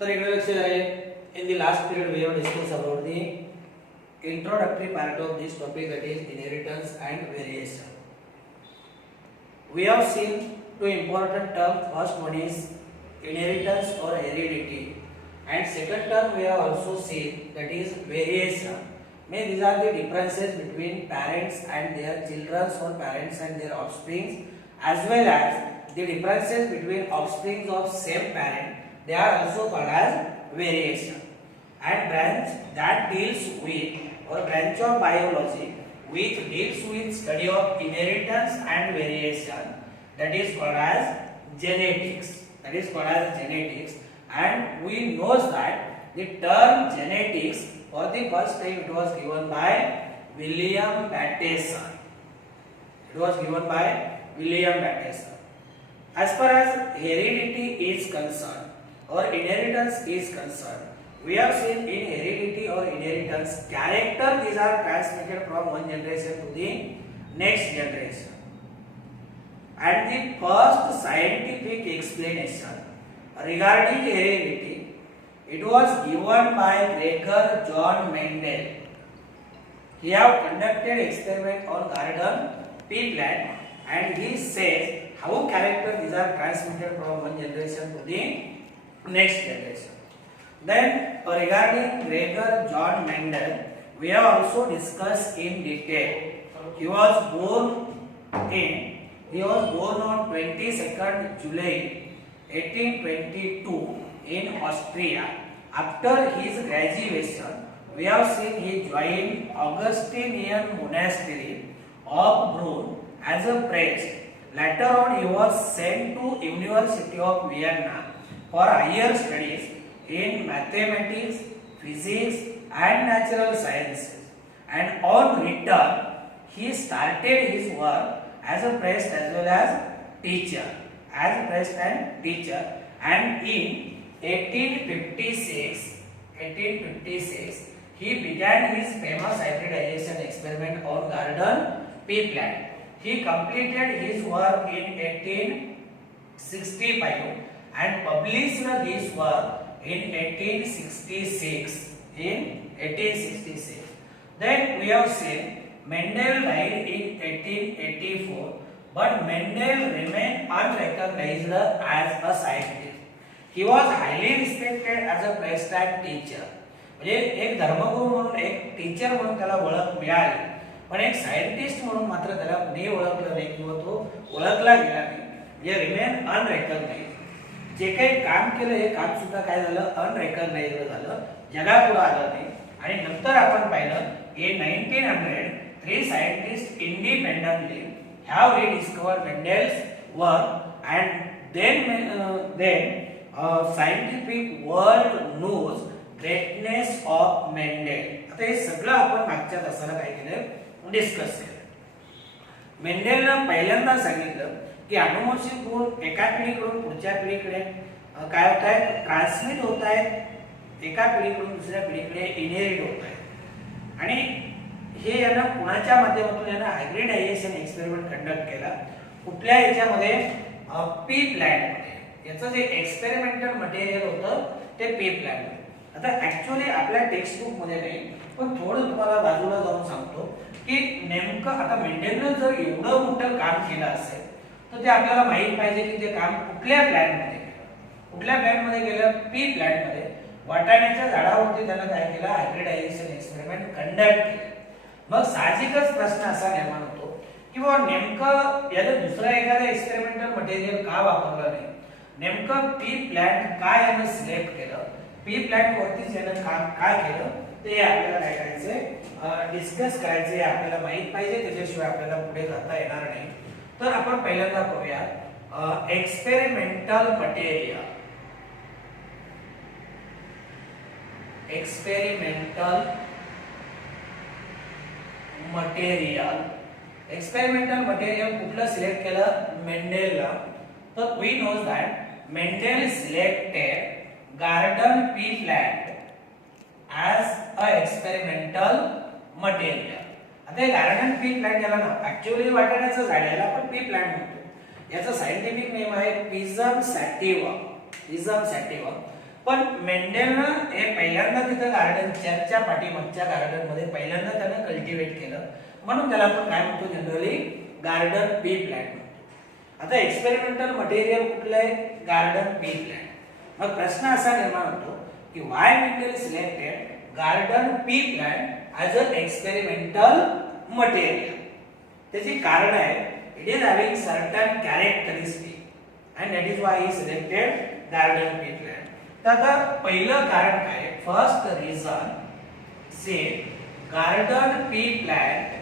तर इकडे लक्ष द्या. In the last period we have discussed about the introductory part of this topic, that is inheritance and variation. We have seen two important terms. First one is inheritance or heredity, and second term we have also seen, that is variation. These are the differences between parents and their children or parents and their offspring, as well as the differences between offspring of same parent. They are also called as variation. And branch that deals with, or branch of biology which deals with study of inheritance and variation, that is called as genetics. That is called as genetics. And we know that the term genetics for the first time it was given by William Bateson. It was given by William Bateson. As far as heredity is concerned or inheritance is concerned, we have seen in heredity or inheritance, character these are transmitted from one generation to the next generation. And the first scientific explanation regarding heredity, it was given by Gregor John Mendel. He have conducted experiment on garden pea plant, and he says how character these are transmitted from one generation to the next generation. Then regarding Gregor John Mendel, we have also discussed in detail. He was born on 22nd July 1822 in Austria. After his graduation, we have seen he joined Augustinian monastery of Brunn as a priest. Later on, he was sent to University of Vienna for higher studies in mathematics, physics and natural sciences. And on return, he started his work as a priest as well as teacher. As a priest and teacher. And in 1856, he began his famous hybridization experiment on garden pea plant. He completed his work in 1865 and published this work in 1866. Then we have seen Mendel died in 1884, but Mendel remained unrecognized as a scientist. He was highly respected as a priest and teacher. म्हणजे एक धर्मगुरू म्हणून एक teacher म्हणून त्याला ओळख मिळाली, पण एक सायंटिस्ट म्हणून मात्र त्याला कोणी ओळखलं नाही किंवा तो ओळखला गेला नाही. म्हणजे रिमेन अनरेकग्नाइज्ड. जे काही काम केलं हे काम सुद्धा काय झालं, अनरेकग्नाइज्ड झालं, जगापुढे आलं नाही. आणि नंतर आपण पाहिलं in 1900 three scientists independently have rediscovered Mendel's work, and then scientific world knows greatness of Mendel. आता हे सगळं आपण मागच्या तासाला काय केलं, डिस्कस केलं. मेंडेलने पहिल्यांदा सांगितलं की अनुवांशिक गुण एका पिढीकडून पुढच्या पिढीकडे काय होत आहेत, ट्रान्समिट होत आहेत, एका पिढीकडून दुसऱ्या पिढीकडे इनहेरिट होत आहेत. आणि हे यानं कुणाच्या माध्यमातून यानं हायब्रिडायझेशन एक्सपेरिमेंट कंडक्ट केला. कुठल्या याच्यामध्ये, पी प्लांटमध्ये. याचं जे एक्सपेरिमेंटल मटेरियल होतं ते पी प्लांट. आता ऍक्च्युअली आपल्या टेक्स्ट बुक मध्ये नाही, पण थोडं तुम्हाला बाजूला जाऊन सांगतो की नेमकं आता मेंडेलनं जर एवढं मोठं काम केलं असेल तर ते आपल्याला माहित पाहिजे की ते काम कुठल्या प्लॅनमध्ये केलं. कुठल्या प्लॅनमध्ये केलं, पी प्लॅनमध्ये. वाटाण्याच्या झाडावरती त्यानं काय केलं, हायब्रिडायझेशन एक्सपेरिमेंट कंडक्ट केलं. मग साहजिकच प्रश्न असा निर्माण होतो की बाबा नेमकं याला दुसरा एखादा एक्सपेरिमेंटल मटेरियल का वापरलं नाही, नेमकं पी प्लॅंट का यानं सिलेक्ट केलं, पी प्लॅंट वरतीच यानं काम का केलं, ते आपल्याला काय करायचंय, डिस्कस करायचंय. आपल्याला माहित पाहिजे, त्याच्याशिवाय आपल्याला पुढे जाता येणार नाही. तर आपण पहिल्यांदा पाहूया एक्सपेरिमेंटल मटेरियल. एक्सपेरिमेंटल मटेरियल कुठलं सिलेक्ट केलं, मेंडेलला. तर we knows that Mendel selected garden pea plant as a experimental material. आता गार्डन पी प्लांट याला ना ऍक्च्युअली वाटाण्याचं झाड याला आपण पी प्लांट म्हणतो. याचं सायंटिफिक नेम आहे पिझम सॅटिवा. पिझम सॅटिवा. पण मेंडेलनं हे पहिल्यांदा तिथं गार्डन चर्चच्या पाठीमागच्या गार्डन मध्ये पहिल्यांदा त्याने कल्टिवेट केलं, म्हणून त्याला आपण काय म्हणतो जनरली गार्डन पी प्लांट म्हणतो. आता एक्सपेरिमेंटल मटेरियल कुठलं आहे? Garden pea plant. मग प्रश्न असा निर्माण होतो की why Mendel selected garden pea plant as a experimental material. त्याची कारण आहे it is having certain characteristic and that is why he selected garden pea plant. तर आता पहिलं कारण काय? फर्स्ट रिझन से garden pea plant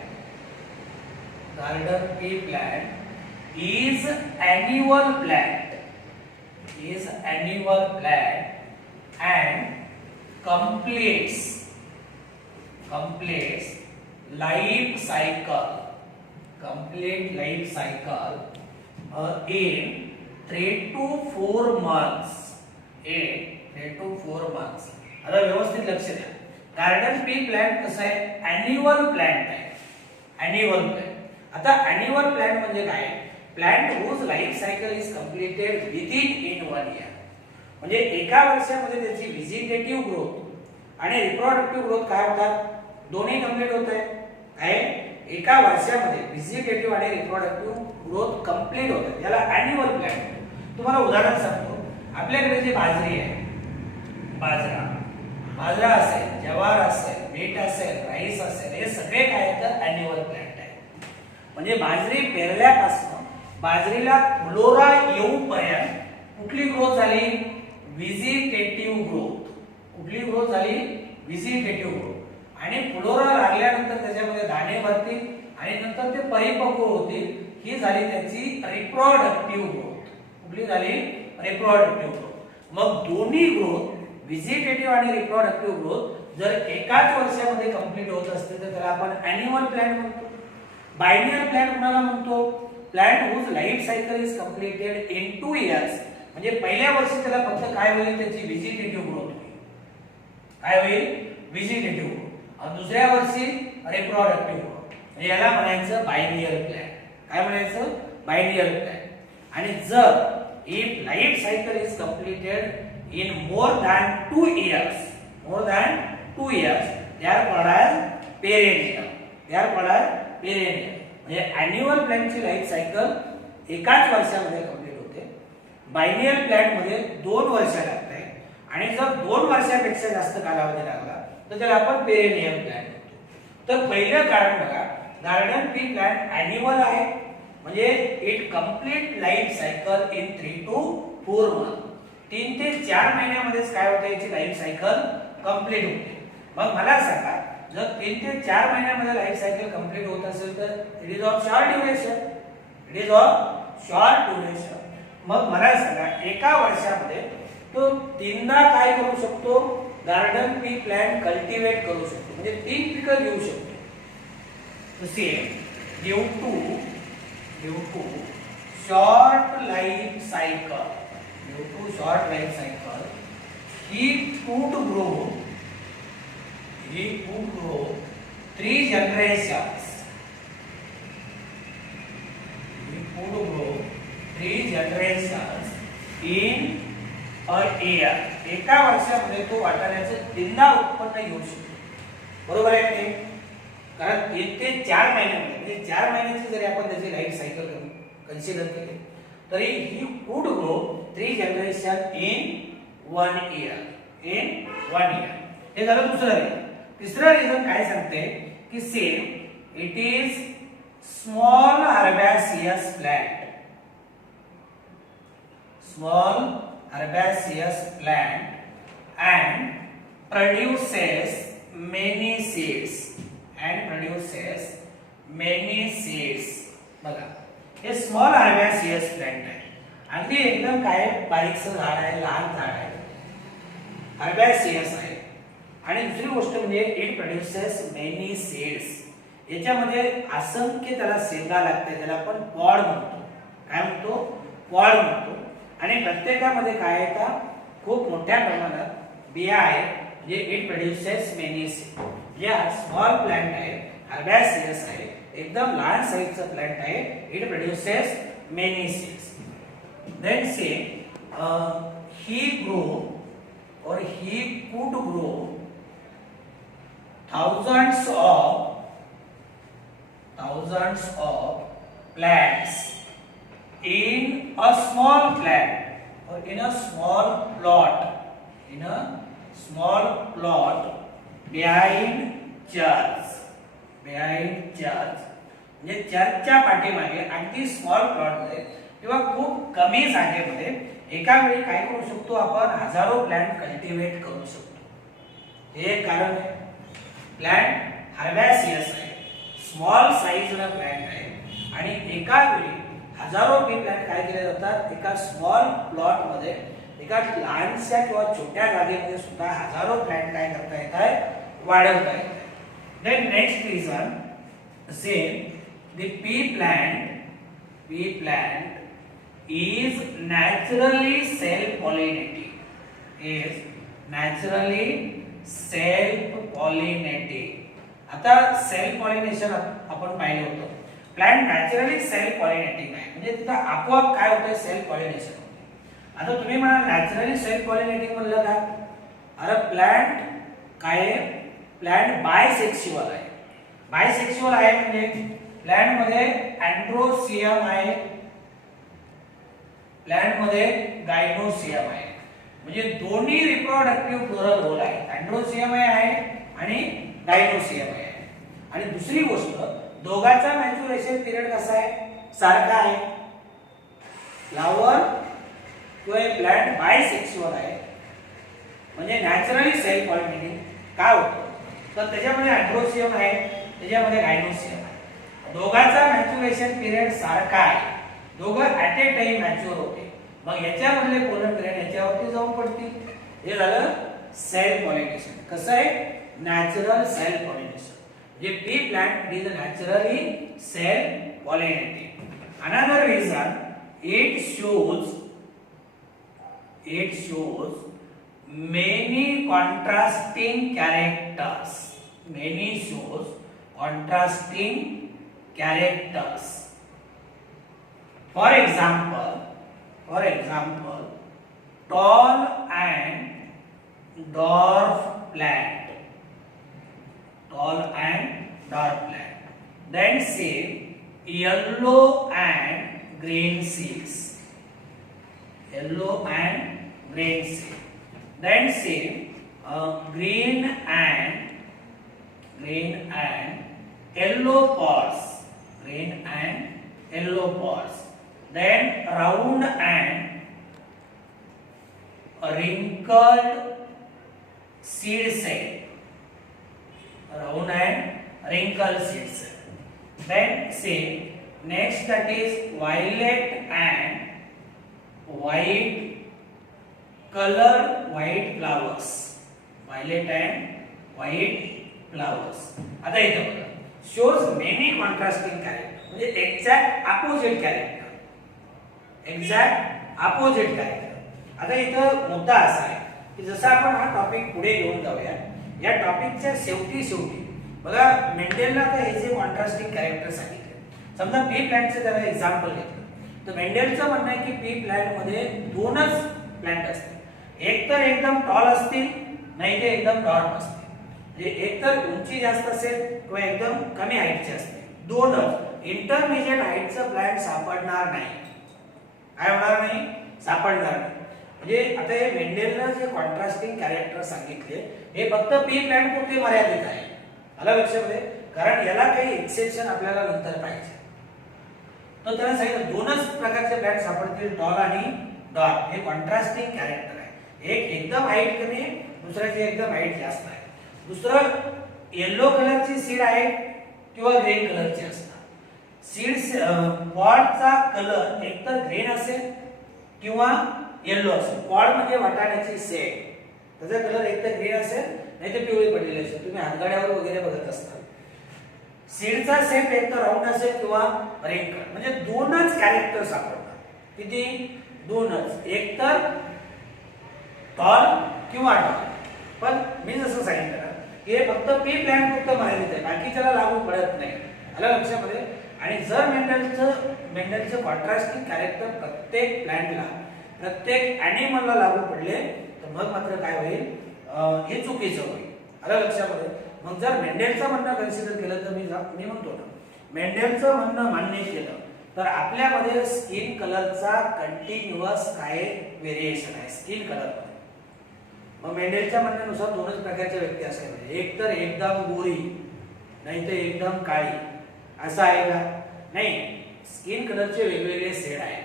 is annual plant and completes life cycle in 3 to 4 months. आता व्यवस्थित लक्ष द्या. गार्डन पी प्लांट कसं आहे? अॅन्युअल प्लांट आहे. Annual plant. आता अॅन्युअल प्लांट म्हणजे काय? Plant whose life cycle is completed within 1 year. म्हणजे एका वर्षामध्ये त्याची व्हिजिटेटिव्ह ग्रोथ आणि रिप्रोडक्टिव्ह ग्रोथ काय होतात? दोन्ही कंप्लीट होत आहे. काय? एका वर्षामध्ये व्हिजिटेटिव्ह आणि रिप्रोडक्टिव्ह ग्रोथ कंप्लीट होतात. याला अॅन्युअल प्लांट. तुम्हाला उदाहरण सांगतो. आपल्याकडे जी बाजरी आहे, बाजरा असेल, ज्वार असेल, मीठ असेल, राईस असेल, हे सगळे काय तर अॅन्युअल प्लांट आहे. म्हणजे बाजरी पेरल्यापासून बाजरीला फ्लोरा येऊपर्यंत कुठली ग्रोथ झाली? Vegetative growth. कुठली ग्रोथ झाली? Vegetative growth. आणि फ्लोरा लागल्यानंतर त्याच्यामध्ये दाणे भरतील आणि नंतर ते परिपक्व होतील. ही झाली त्याची रिप्रोडक्टिव्ह ग्रोथ. कुठली झाली? Reproductive growth. मग दोन्ही ग्रोथ व्हिजिटेटिव्ह आणि रिप्रोडक्टिव्ह ग्रोथ जर एकाच वर्षामध्ये कंप्लीट होत असते तर त्याला आपण अॅन्युअल प्लांट म्हणतो. बायनियल प्लांट कोणाला म्हणतो? Plant whose life cycle is completed in 2 years. म्हणजे पहिल्या वर्षी त्याला फक्त काय होईल? त्याची व्हिजिटेटिव्ह ग्रोथ होईल. काय होईल? Vegetative growth. आणि दुसऱ्या वर्षी रिप्रोडक्टिव्ह ग्रोथ. म्हणजे याला म्हणायचं बायनियल प्लांट. काय म्हणायचं? Biennial plant. आणि जर if life cycle is completed in more than 2 years, they are called as perennial. म्हणजे annual plant ची लाईफ सायकल एकाच वर्षामध्ये कंप्लीट होते. बायनियल प्लांट मध्ये 2 वर्ष लागते आणि जर 2 वर्षापेक्षा जास्त कालावधी लागला तर त्याला आपण पेरेनियल प्लांट म्हणतो. तर पहिलं कारण बघा, गार्डन पी प्लांट अॅन्युअल आहे. म्हणजे it complete life cycle in 3 to 4 month. 3 ते 4 महिन्यामध्येच काय होते? याची लाईफ सायकल कंप्लीट होते. मग मला सांगा, जर 3 ते 4 महिन्यामध्ये लाईफ सायकल कंप्लीट होत असेल तर it is of short duration. मग मला सांगा, एका वर्षामध्ये तो 3दा काय करू शकतो? गार्डन पी प्लांट कल्टिवेट करू शकतो. म्हणजे 3 पिकं घेऊ शकतो. Due to short life cycle, he could grow 3 generations. In a year. एका वर्षामध्ये तो वाटाण्याचं 3दा उत्पन्न घेऊ शकतो. बरोबर आहे की? कारण 3 ते 4 महिन्यामध्ये, म्हणजे 4 महिन्याची जरी आपण त्याची लाईफ सायकल कन्सिडर केली तरी he could grow 3 generation in 1 year. हे झालं दुसरं रिझन. तिसरं रिझन काय सांगते की same it is small herbaceous plant. and produces many seeds. बघा, हे स्मॉल हर्बॅसियस प्लांट आहे. अगदी एकदम काय बारीकसं झाड आहे, लहान झाड आहे, हर्बॅसियस आहे. आणि दुसरी गोष्ट म्हणजे इट प्रोड्युसेस मेनी सीड्स. याच्यामध्ये असंख्य त्याला शेंगा लागते, त्याला आपण पॉड म्हणतो. काय म्हणतो? पॉड म्हणतो. आणि प्रत्येकामध्ये काय आहे का खूप मोठ्या प्रमाणात बिया आहे. म्हणजे इट प्रोड्युसेस मेनी सीड्स. म्हणजे हा स्मॉल प्लांट आहे, हर्बॅसियस आहे, एकदम लहान साईजचा प्लांट आहे. It produces many seeds. Then say he grow could grow thousands of plants in a small plant or in a small plot behind church म्हणजे चर्चच्या पाठीमागे अगदी स्मॉल प्लॉट मध्ये किंवा खूप कमी जागेमध्ये एका वेळी काय करू शकतो आपण हजारो प्लांट कल्टिवेट करू शकतो. हे कारण आहे. प्लांट हर्बॅसियस आहे, स्मॉल साईजचा प्लांट आहे आणि एका वेळी हजारो पी प्लांट काय केले जातात एका स्मॉल प्लॉट मध्ये एका लहानशा किंवा छोट्या जागेमध्ये सुद्धा हजारो प्लांट काय करता येतात वाढवता येतात. Then next reason, say the pea plant is naturally self-pollinating. आता सेल्फ पॉलिनेशन आपण पाहिले होतं. प्लांट नॅचरली सेल्फ पॉलिनेटिंग आहे म्हणजे तिथं आपोआप काय होतं सेल्फ पॉलिनेशन. आता तुम्ही म्हणा नॅचरली सेल्फ पॉलिनेटिंग म्हणलं का? अरे प्लांट काय प्लांट बायसेक्शुअल आहे. बायसेक्शुअल आहे म्हणजे प्लांट मध्ये अँड्रोसियम आहे, प्लांट मध्ये गायनोसियम आहे. म्हणजे दोन्ही रिप्रोडक्टिव्ह फ्लोरल होल आहे. अँड्रोसियम आहे आणि गायनोसियम आहे. आणि दुसरी गोष्ट दोघांचा मॅच्युरेशन पिरियड कसा आहे सारखा आहे. फ्लावर किंवा प्लांट बायसेक्शुअल आहे म्हणजे नॅचरली सेल्फ पॉलिनेटिंग काय होतं तर त्याच्यामध्ये अँड्रोसियम आहे, त्याच्यामध्ये गायनोसियम आहे. दोघांचा मॅच्युरेशन पिरियड सारखा आहे. दोघं ऍट ए टाइम मॅच्युअर होते. मग याच्यामधले पोलन पिरियड याच्यावरती जाऊन पडतील. हे झालं सेल्फ पॉलिनेशन. कसं आहे नॅचरल सेल्फ पॉलिनेशन म्हणजे P plant is naturally self pollinating. Another reason it shows many contrasting characters. For example, tall and dwarf plant. Then say yellow and green seeds. Then say green and yellow pods. Then round and wrinkled seed set. Then say next that is violet and white flowers. आता इथे बघा shows many contrasting character म्हणजे exact opposite character. आता इथं मुद्दा असा आहे की जसं आपण हा टॉपिक पुढे घेऊन जाऊया या टॉपिकच्या शेवटी बघा मेंडेलला तर हे जे कॉन्ट्रास्टिंग कॅरेक्टर सांगितले. समजा पी प्लांटचं त्याला एक्झाम्पल घेतलं तर मेंडेलचं म्हणणं आहे की पी प्लांट मध्ये दोनच प्लांट असतील. एक तर एकदम टॉल असतील नाही ते एकदम डॉर्ट असतील. म्हणजे एक तर उंची जास्त असेल किंवा एकदम कमी हाईटचे असतील. दोनच इंटरमिजिएट हाईटचं प्लांट सापडणार नाही. काय होणार नाही सापडणार नाही. म्हणजे आता हे मेंडेलनं जे कॉन्ट्रास्टिंग कॅरेक्टर सांगितले हे फक्त पी प्लांट पुरते मर्यादित आहे. आला लक्षामध्ये कारण याला काही एक्सेप्शन आपल्याला नंतर पाहिजे. तर त्याला सांगितलं दोनच प्रकारचे प्लांट सापडतील टॉल आणि डॉर्क. हे कॉन्ट्रास्टिंग कॅरेक्टर आहे. एक एकदम हाईट कमी आहे दुसऱ्याची एकदम हाईट जास्त आहे. दुसरं येलो कलरची सीड आहे किंवा ग्रीन कलरची असतात. सीड्स पॉडचा कलर एकतर ग्रीन असेल किंवा येलो असेल. पॉड म्हणजे वाटाण्याची सेड त्याचा कलर एकतर ग्रीन असेल नाही तर पिवळी पडलेली असेल. तुम्ही हातगाड्यावर वगैरे बघत असता. सीडचा सेट एकतर राऊंड असेल किंवा रिंकल. म्हणजे दोनच कॅरेक्टर सापडतात. किती दोनच एकतर टॉल किंवा डॉर्क. पण मी जसं सांगितलं हे फक्त पी प्लांट फक्त मर्यादित आहे बाकीच्याला लागू पडत नाही. आलं लक्षामध्ये. आणि जर मेंडेलचं कॉन्ट्रास्टिंग कॅरेक्टर प्रत्येक प्लांटला प्रत्येक ॲनिमलला लागू पडले तर मग मात्र काय होईल हे चुकीचं होईल. आलं लक्षामध्ये. मग जर मेंडेलचं म्हणणं कन्सिडर केलं तर मी म्हणतो ना, मेंडेलचं म्हणणं मान्य केलं तर आपल्यामध्ये स्किन कलरचा कंटिन्युअस काय व्हेरिएशन आहे स्किन कलरमध्ये. मग मेंडेलच्या म्हणण्यानुसार दोनच प्रकारच्या व्यक्ती असल्या पाहिजे. एक तर एकदम गोरी, नाही तर एकदम काळी, असं आहे का? नाही. स्किन कलरचे वेगवेगळे शेड आहेत.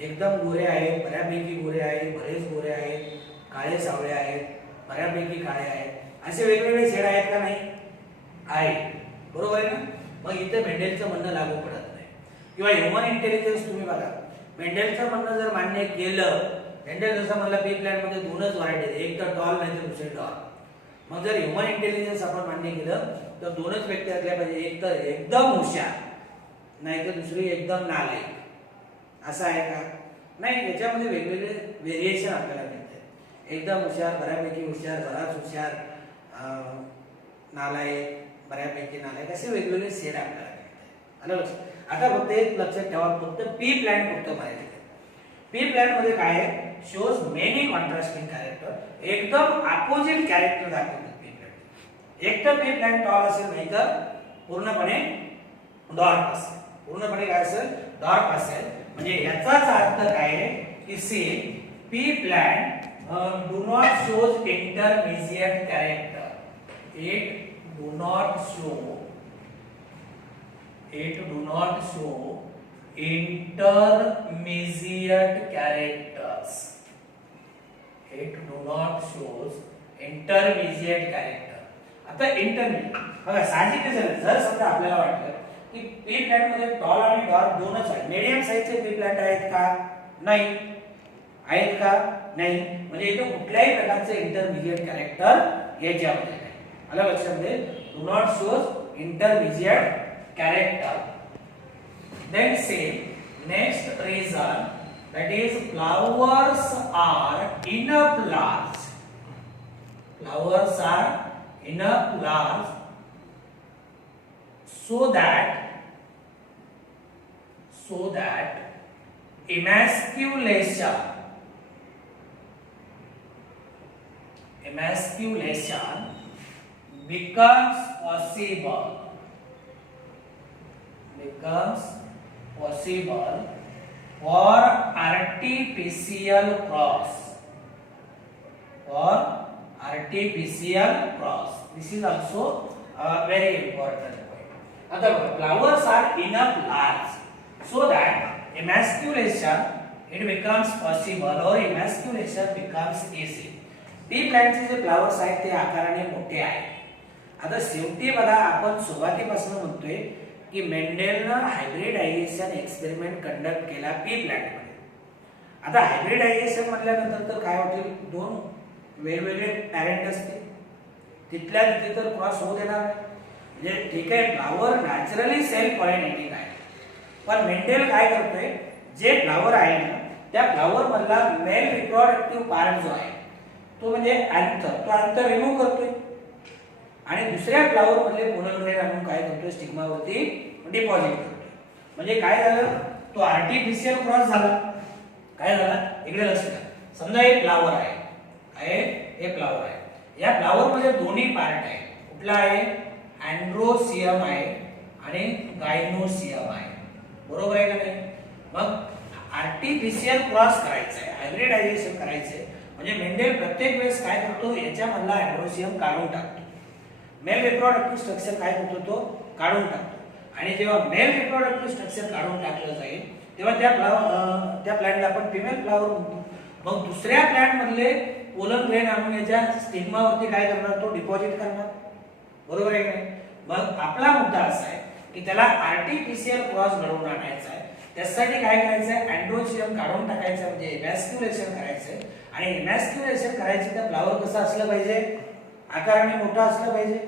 एकदम गोरे आहेत, बऱ्यापैकी गोरे आहेत, बरेच गोरे आहेत, काळे सावळे आहेत, बऱ्यापैकी काळे आहेत, असे वेगवेगळे शेड आहेत का? नाही आहे. बरोबर आहे ना. मग इथे मेंडेलचं म्हणणं लागू पडत नाही. किंवा ह्युमन इंटेलिजन्स तुम्ही बघा, मेंडेलचं म्हणणं जर मान्य केलं, मेंडेल जसं म्हणलं पी प्लॅन मध्ये दोनच व्हरायटी आहेत, एक तर टॉल नाही तर दुसरी डॉल. मग जर ह्युमन इंटेलिजन्स आपण मान्य केलं तर दोनच व्यक्ती असल्या पाहिजे, एक तर एकदम हुशार, नाही तर दुसरी एकदम नालायक. असं आहे का? नाही. याच्यामध्ये वेगवेगळे व्हेरिएशन आपल्याला मिळते. एकदम हुशार, बऱ्यापैकी हुशार, बराच हुशार, नालायक, बऱ्यापैकी नालायक, असे वेगवेगळे शेड आपल्याला मिळते. आलं लक्षात. आता फक्त एक लक्षात ठेवा, फक्त पी प्लॅन फक्त माहिती. पी प्लॅन मध्ये काय आहे? शोज मेनी कॉन्ट्रास्टिंग कॅरेक्टर, एकदम अपोजिट कॅरेक्टर दाखवतात पी प्लॅन. एक तर पी प्लॅन टॉल असेल, नाही तर पूर्णपणे डार्क असेल. पूर्णपणे काय असेल? डार्क असेल. म्हणजे याचाच अर्थ काय आहे की see pea plant do not shows intermediate character. It do not show intermediate characters. It do not shows intermediate character. आता इंटरमिडिएट बघा, साहजिकच आहे. जर समजा आपल्याला वाटलं की पी प्लॅन मध्ये टॉल आणि डार्क दोनच आहेत, मीडियम साईजचे पी प्लॅन आहेत का? नाही. आहेत का? नाही. म्हणजे इथे कुठल्याही प्रकारचे इंटरमिडिएट कॅरेक्टर याच्यामध्ये नाही. आलं लक्षामध्ये. Do not shows intermediate character. Then say next reason, that is flowers are enough large. Flowers are enough large so that emasculation becomes possible for artificial cross. This is also a very important point. Other flowers are enough large so that emasculation it becomes possible or emasculation becomes easy. Pea प्लॅन्टचे जे flowers आहेत ते आकाराने मोठे आहेत. आता शेवटी बघा, आपण सुरुवातीपासून म्हणतोय की मेंडेलनं हायब्रिडायझेशन एक्सपेरिमेंट कंडक्ट केला पी प्लॅन्टमध्ये. आता हायब्रिडायझेशन म्हटल्यानंतर तर काय होतील? दोन वेगवेगळे पॅरेंट असतील, तिथल्या तिथे तर क्रॉस होऊ देणार नाही. म्हणजे ठीक आहे, फ्लावर नॅचरली सेल्फ पॉलिनेटिंग आहे, पण मेंडेल काय करतोय, जे फ्लावर आहे ना त्या फ्लावर मधला मेल रिप्रोडक्टिव्ह पार्ट जो आहे तो म्हणजे अँथर, तो अँथर रिमूव्ह करतोय आणि दुसऱ्या फ्लावर मधले पोलन ग्रेन आणून काय करतोय? स्टिग्मावरती डिपॉझिट करतोय. म्हणजे काय झालं? तो आर्टिफिशियल क्रॉस झाला. काय झाला? इकडे लक्ष द्या. समजा एक फ्लावर आहे, हे फ्लावर आहे. या फ्लावर मध्ये दोन्ही पार्ट आहे. कुठला आहे? अँड्रोसियम आहे आणि गायनोसियम आहे. बरोबर आहे का नाही? मग आर्टिफिशियल क्रॉस करायचं आहे, हायब्रिडायझेशन करायचं आहे. म्हणजे मेंडेल प्रत्येक वेळेस काय करतो? याच्यामधला अँड्रोसियम काढून टाकतो. मेल रिप्रोडक्टिव्ह स्ट्रक्चर काय करतो? तो काढून टाकतो. आणि जेव्हा मेल रिप्रोडक्टिव्ह स्ट्रक्चर काढून टाकलं जाईल तेव्हा त्या प्लॅन्टला आपण फिमेल फ्लावर म्हणतो. मग दुसऱ्या प्लॅन्ट मधले पोलन ग्रेन आणून याच्या स्टिग्मावरती काय करणार? तो डिपॉझिट करणार. बरोबर आहे का? मग आपला मुद्दा असा आहे की त्याला आर्टिफिशियल क्रॉस घडवून आणायचा आहे. त्यासाठी काय करायचं आहे? अँड्रोसियम काढून टाकायचं, म्हणजे इमॅस्क्युलेशन करायचं. आणि इमॅस्क्युलेशन करायचं तर फ्लावर कसं असलं पाहिजे? आकाराने मोठा असलं पाहिजे,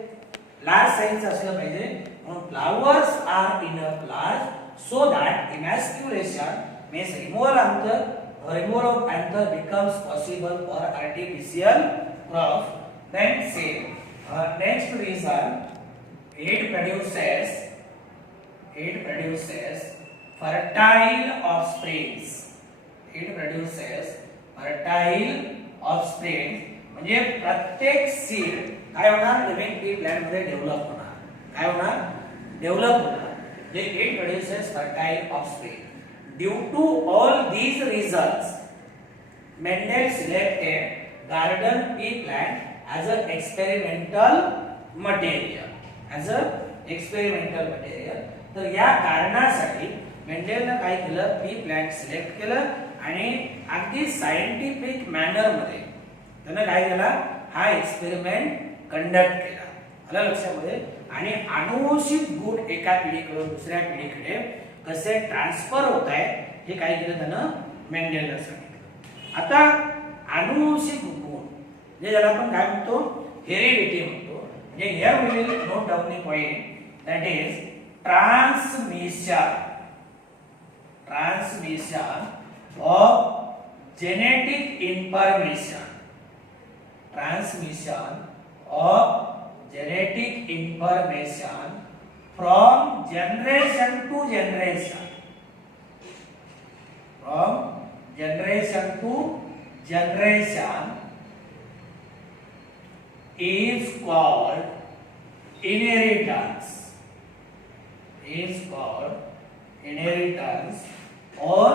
लार्ज साईजचं असलं पाहिजे. म्हणून flowers are enough large so that emasculation means removal of anther becomes possible for artificial cross. Then say next reason, it produces fertile offsprings. म्हणजे प्रत्येक सीड काय होणार लिव्हिंग पी प्लांट मध्ये डेव्हलप होणार. काय होणार डेव्हलप होणार. जे it produces fertile offspring. Due to all these results Mendel selected garden pea plant as an experimental material. As a experimental material. तर या कारणासाठी मेंडेलने काय केलं पी प्लांट सिलेक्ट केलं आणि अगदी सायंटिफिक मॅनर मध्ये त्याने काय केला हा एक्सपेरिमेंट कंडक्ट केला. आलं लक्षामध्ये. आणि अनुवंशिक गुण एका पिढीकडून दुसऱ्या पिढीकडे कसे ट्रान्सफर होत आहे हे काय केलं त्यानं मेंडेलने सांगितलं. आता अनुवंशिक गुण जे ज्याला आपण काय म्हणतो हेरिडिटी म्हणतो. म्हणजे here we will note down the point that is transmission of genetic information. Transmission of genetic information from generation to generation. From generation to generation is called inheritance. Is called inheritance or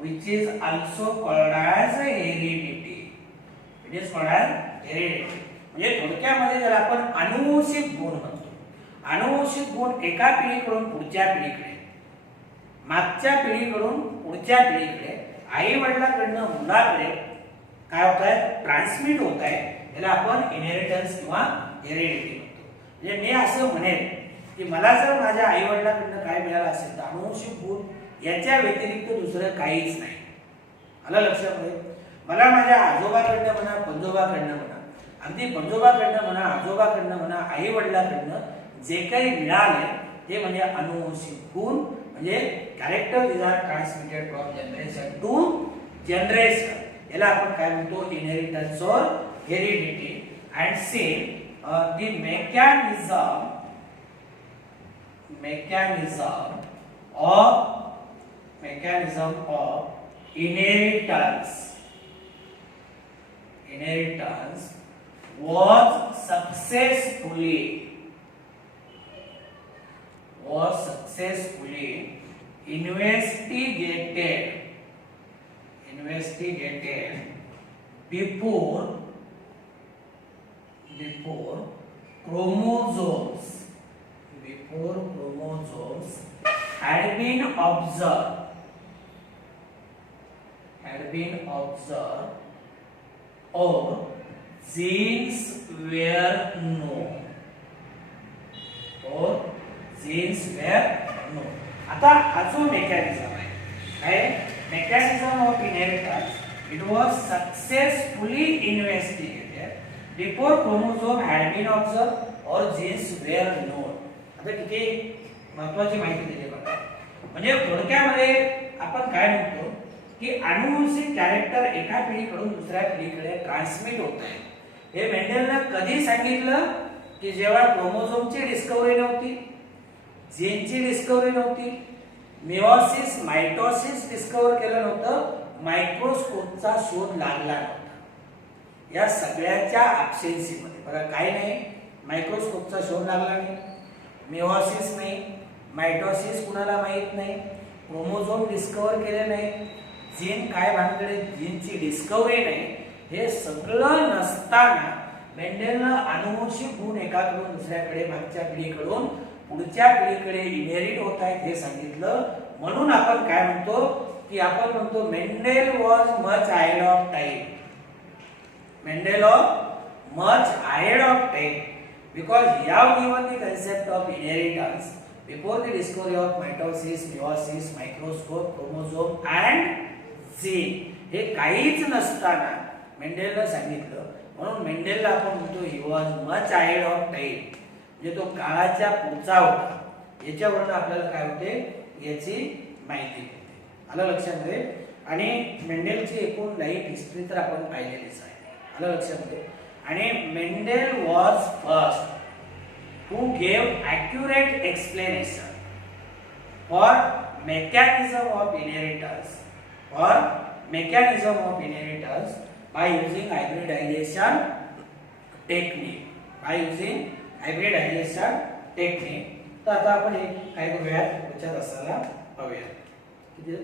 which is also called as heredity. It is called as heredity. म्हणजे थोडक्यामध्ये ज्याला आपण अनुवंशिक गुण म्हणतो. अनुवंशिक गुण एका पिढीकडून पुढच्या पिढीकडे, मागच्या पिढीकडून पुढच्या पिढीकडे, आई वडिलांकडून मुलाकडे काय होत आहे ट्रान्समिट होत आहे. याला आपण इनहेरिटन्स किंवा हेरेडिटी म्हणतो. म्हणजे मी असं म्हणेन की मला जर माझ्या आई वडिलांकडून काय मिळालं असेल तर अनुवंशिक गुण याच्या व्यतिरिक्त दुसरं काहीच नाही. आलं लक्षामध्ये. मला माझ्या आजोबाकडनं म्हणा पंजोबाकडनं म्हणा, अगदी पंजोबाकडनं म्हणा आजोबाकडनं म्हणा आई वडिलांकडनं जे काही मिळाले ते म्हणजे अनुवंशिक गुण. म्हणजे character these are transmitted from generation to generation. याला आपण काय म्हणतो इनहेरिटन्स और heredity. And see the mechanism of inheritance was successfully investigated before chromosomes had been observed or genes were known. आता हा जो मेकॅनिझम आहे काय mechanism of inheritance it was successfully investigated before chromosome had been observe और genes were known. आता किती महत्वाची माहिती दिली बघा. म्हणजे थोडक्यामध्ये आपण काय म्हणतो की अनुवंशिक कॅरेक्टर एका पिढीकडून दुसऱ्या पिढीकडे ट्रान्समिट होत आहे. हे मेंडेलने कधी सांगितलं की जेव्हा क्रोमोझोमची डिस्कव्हरी नव्हती, जीनची डिस्कव्हरी नव्हती, मिओसिस मायटोसिस डिस्कव्हर केलं नव्हतं, मायक्रोस्कोपचा शोध लागला नव्हता. या सगळ्याच्या ॲब्सेन्सी मध्ये बघा काय नाही मायक्रोस्कोपचा शोध लागला नाही, मिओसिस नाही, मायटोसिस कुणाला माहित नाही, क्रोमोझोम डिस्कव्हर केले नाही, जीन काय भानगडे जीनची डिस्कव्हरी नाही. हे सगळं नसताना मेंडेलने अनुवंशिक गुण एकाकडून दुसऱ्याकडे मागच्या पिढीकडून पुढच्या पिढीकडे इनहेरिट होत आहेत हे सांगितलं. म्हणून आपण काय म्हणतो की आपण म्हणतो Mendel was much ahead of time. Mendel much ahead of time because he have given the concept of inheritance before the discovery of mitosis, meiosis, microscope, chromosome and gene. हे काहीच नसताना मेंडेलने सांगितलं. म्हणून मेंडेलला आपण म्हणतो he was much ahead of time. म्हणजे तो काळाच्या पुढचा होता. याच्यावरून आपल्याला काय होते याची माहिती मिळते. आलं लक्षामध्ये. आणि मेंडेलची एकूण लाईफ हिस्ट्री तर आपण पाहिलेलीच आहे. आलं लक्षामध्ये. आणि Mendel was first who gave accurate explanation for mechanism of inheritance by using hybridization technique by using hybrid disaster technique. तर आता आपण हे काही वेळात पुढच्या तासाला पाहूया.